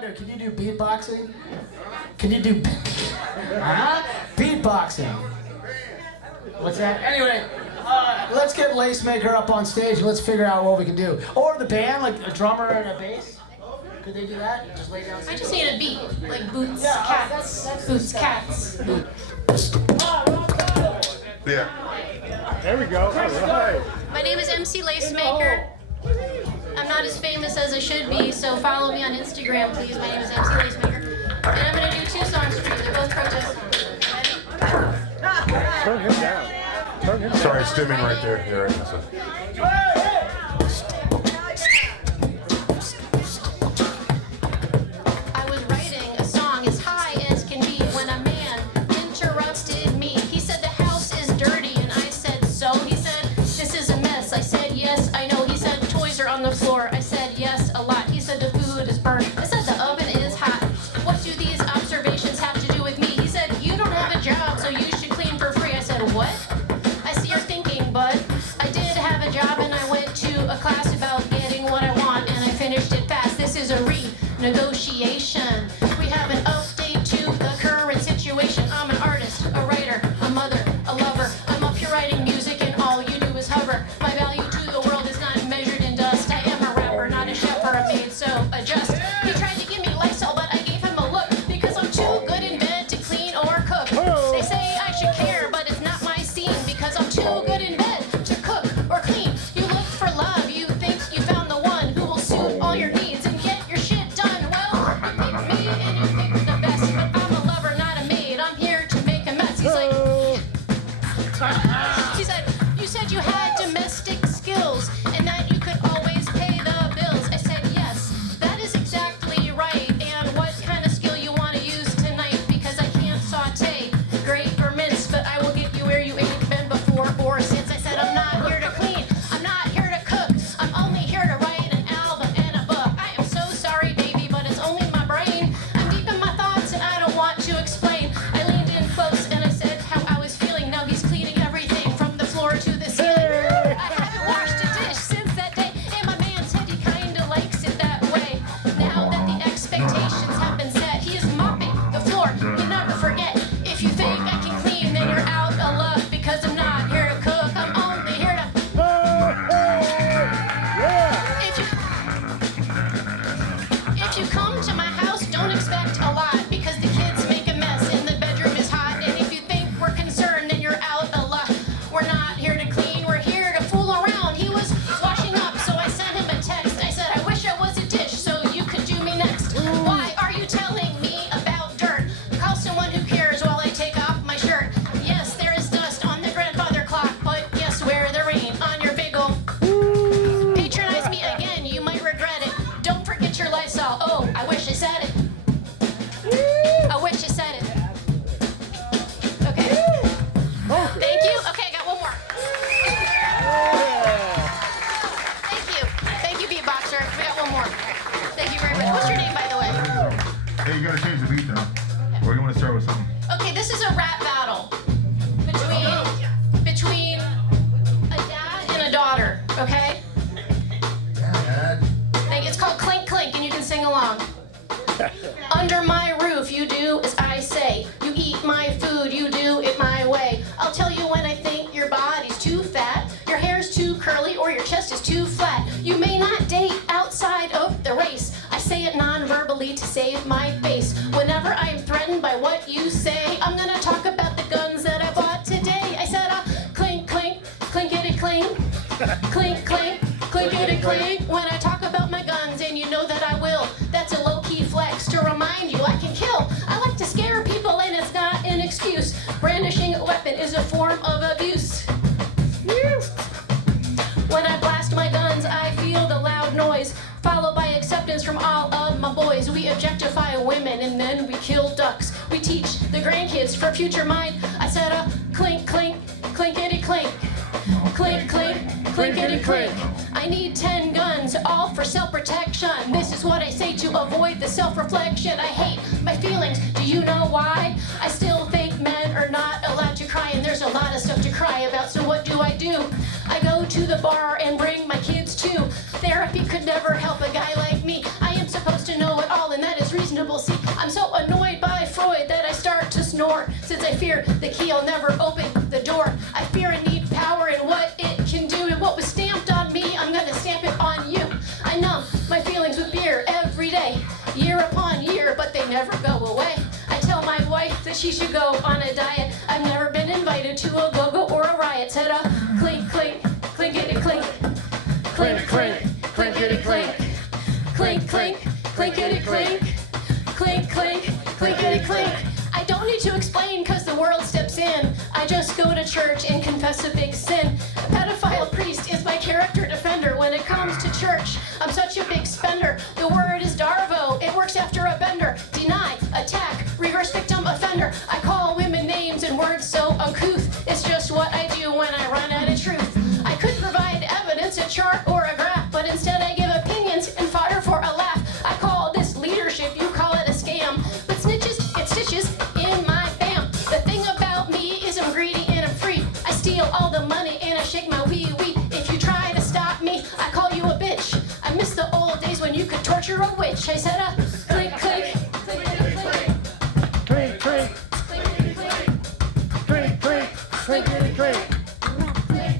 do? Can you do beatboxing? Can you do beatboxing? What's that? Anyway, let's get Lacemaker up on stage and let's figure out what we can do. Or the band, like a drummer and a bass. Could they do that? Just lay down. I just need a beat, like boots, cats, that's boots, cats. Yeah. There we go. All right. My name is MC Lacemaker. I'm not as famous as I should be, so follow me on Instagram, please. My name is MC Lacemaker. And I'm going to do 2 songs for you. They're both protest. Turn him down. Turn him down. Sorry, it's dimming right there. Yeah, right. So. I was writing a song as high as can be when a man interrupted me. He said the house is dirty, and I said so. He said this is a mess. I said yes, I know. He said toys are on the floor. I said yes, a lot. He said the food is burnt. I said the oven is hot. What do these observations have to do with me? He said you don't have a job, so you should clean for free. I said what? I see you're thinking, bud. I did have a job, and I went to a class about getting what I want, and I finished it fast. This is a renegotiation. We have an update to the current situation. I'm an artist, a writer, a mother, a lover. I'm up here writing music, and all you do is hover. My value to the world is not measured in dust. I am a rapper, not a chef or a maid, so adjust. He tried to give me Lysol, but I gave him a look because I'm too good in bed to clean or cook. They say I should care, but it's not my scene because I'm too good in bed to cook or clean. You look for love, you think you found the one who will suit all your needs and get your shit done. Well, you pick me and you pick the best, but I'm a lover, not a maid. I'm here to make a mess. He's like, she said, you said you had domestic skills and that you could always pay the bills. I said, yes, that is exactly right. And what kind of skill you want to use tonight? Because I can't saute, grate, or mince, but I will get you where you ain't been before or since. I said, I'm not here to clean, I'm not here to cook, I'm only here to write an album and a book. I am so sorry, baby, but it's only my brain. I'm deep in my thoughts and I don't want to explain. I leaned in close and I said how I was feeling. Now he's cleaning everything from the floor to the ceiling. I haven't washed a dish since that day, and my man said he kinda likes it that way. Now that the expectations have been set, he is mopping the floor. You never forget. If you think I can clean, then you're out of luck because I'm not here to cook. I'm only here to. If you come to my house, don't expect a lot because the kids make a mess and the bedroom is hot. And if you think we're concerned, then you're out of luck. We're not here to clean, we're here to fool around. He was washing up, so I sent him a text. I said, I wish I was a dish so you could do me next. Why are you telling me about dirt? Call someone who cares while I take off my shirt. Yes, there is dust on the grandfather clock, but guess where there ain't? On your big ol'. Patronize me again, you might regret it. Don't forget your Lysol. Oh, I wish I said it. I wish I said it. Okay. Thank you. Okay, I got one more. Thank you. Thank you, beatboxer. We got one more. Thank you very much. What's your name, by the way? Hey, you gotta change the beat though. Or you wanna start with something? Okay, this is a rap battle between a dad and a daughter, okay? It's called Clink Clink, and you can sing along. Under my roof, you do as I say. You eat my food, you do it my way. I'll tell you when I think your body's too fat, your hair's too curly, or your chest is too flat. You may not date outside of the race. I say it non-verbally to save my face. Whenever I'm threatened by what you say, I'm gonna talk about the guns that I bought today. I said, clink, clink, clinkety clink, clink, clink, clinkety clink. When I talk about my guns, and you know that I will, that's a low-key flex to remind you I can kill. I like to scare people, and it's not an excuse. Brandishing a weapon is a form of abuse. When I blast my guns, I feel the loud noise, followed by acceptance from all of my boys. We objectify women and then we kill ducks. We teach the grandkids for future mind. I said clink, clink, clinkety clink. Clink, clink, clinkety clink. I need 10 guns, all for self-protection. This is what I say to avoid the self-reflection. I hate my feelings, do you know why? I still think men are not allowed to cry, and there's a lot of stuff to cry about, so what do? I go to the bar and bring my kids too. Therapy could never help a guy like me. I am supposed to know it all, and that is reasonable. See, I'm so annoyed by Freud that I start to snore, since I fear the key'll never open the door. I fear and need power and what it can do, and what was stamped on me, I'm gonna stamp it on you. I numb my feelings with beer every day, year upon year, but they never go away. I tell my wife that she should go on a diet. I've never been invited to a go-go or a riot. Said a clink, clink, clinkety clink, clink, clink, clinkety clink, clink, clink, clinkety clink, clink, clink, clinkety clink. I don't need to explain cause the world steps in. I just go to church and confess a big sin. A pedophile priest is my character defender. When it comes to church, I'm such a big spender. The word is Darvo, it works after a bender. Deny, attack, reverse victim offender. I call women names and words so uncouth. It's just what I do when I run out of truth. I could provide evidence, a chart or a graph, but instead I give opinions and fodder for a laugh. I call this leadership, you call it a scam. But snitches get stitches in my fam. The thing about me is I'm greedy and I'm free. I steal all the money and I shake my wee wee. If you try to stop me, I call you a bitch. I miss the old days when you could torture a witch. I said a clink, clink, clinkety clink. Clink, clink, Clinkety clink. clink, clink, clinkety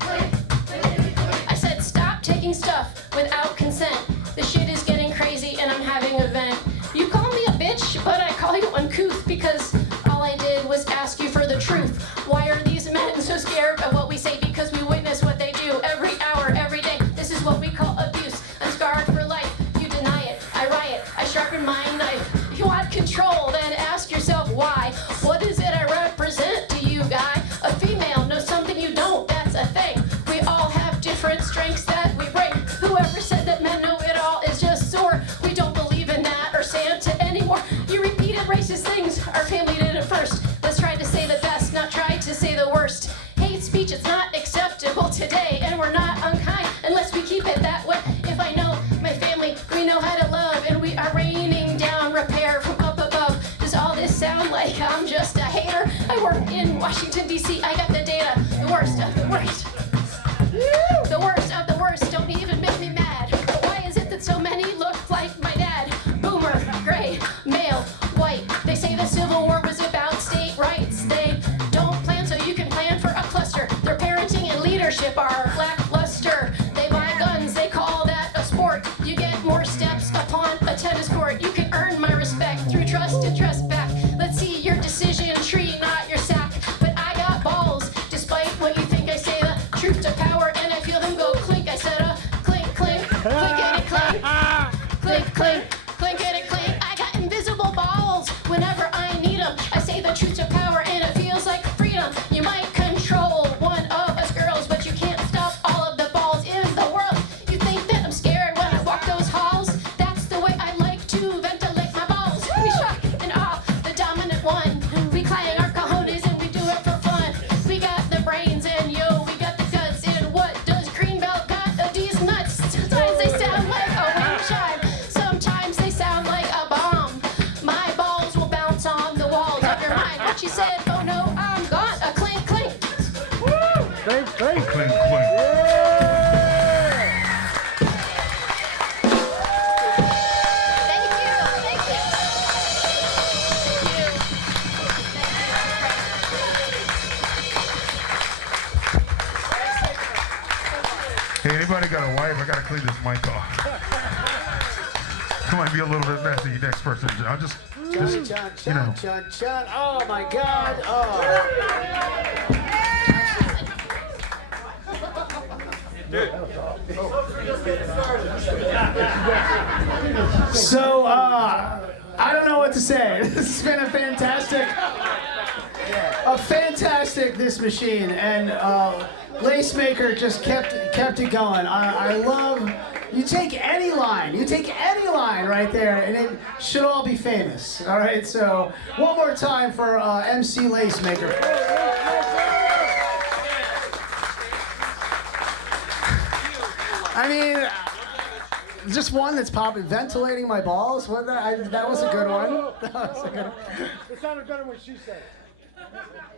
clink. I said stop taking stuff without consent. The shit is getting crazy and I'm having a vent. You call me a bitch, but I call you uncouth because all I did was ask you for the truth. Why are these men so scared of what we say? Because we witness what they do every hour, every day. This is what we call abuse. I'm scarred for life. You deny it. I riot. I sharpen my knife. If you want control, then ask yourself why. What is it I represent to you, guy? A female knows something you don't. That's a thing. We all have different strengths that we bring. Whoever said that men know it all is just sore. We don't believe in that or Santa anymore. You repeated racist things. Our family did it first. Let's try to say the best, not try to say the worst. Hate speech is not acceptable today, and we're not unkind unless we keep it that way. If I know my family, we know how to love, and we are raining down repair from up above. Does all this sound like I'm just a hater? I work in Washington, D.C. I got the data. The worst of the worst. The worst of the worst don't even make me mad. Why is it that so many look like my dad? Boomer, gray, male, white. They say the Civil War was about state rights. They don't plan so you can plan for a cluster. Their parenting and leadership are lackluster. They buy guns, they call that a sport. You get more steps upon a tennis court. You can earn my respect through trust and trust back. Let's see your decision tree, not your sack. But I got balls, despite what you think I say. The truth to power, and I feel them go clink. I said a clink, clink, clinkety clink, clink, clink, clinkety clink. I got invisible balls whenever I need them. I say the truth to power, and it feels like freedom. You might control one of us girls, but you can't stop all of the balls in the world. You think that I'm scared when I walk those halls? That's the way I like to ventilate my balls. We shock and awe the dominant one. We clang our cojones and we do it for fun. We got the brains and yo, we got the guts. And what does Greenbelt got of these nuts? Sometimes they sound like a wind chime. Sometimes they sound like a bomb. My balls will bounce on the walls of your mind. What you said, oh no, I'm gone. A clink, clink. Clink, clink. Clink, clink. Thank you, thank you. Hey, anybody got a wife? I gotta clean this mic off. It might be a little bit messy. Next person, I'll just you know. Chun. Oh my God. Oh. So, I don't know what to say. This has been a fantastic this machine, and Lacemaker just kept it going. I love. You take any line right there, and it should all be famous. All right, so one more time for MC Lacemaker. I mean, just one that's popping, ventilating my balls. What that was a good one. That was a good one. It sounded better when she said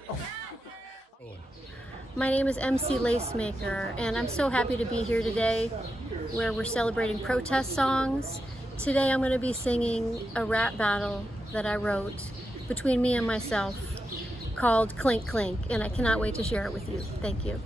it. My name is MC Lacemaker, and I'm so happy to be here today where we're celebrating protest songs Today I'm going to be singing a rap battle that I wrote between me and myself called Clink Clink, and I cannot wait to share it with you. Thank you.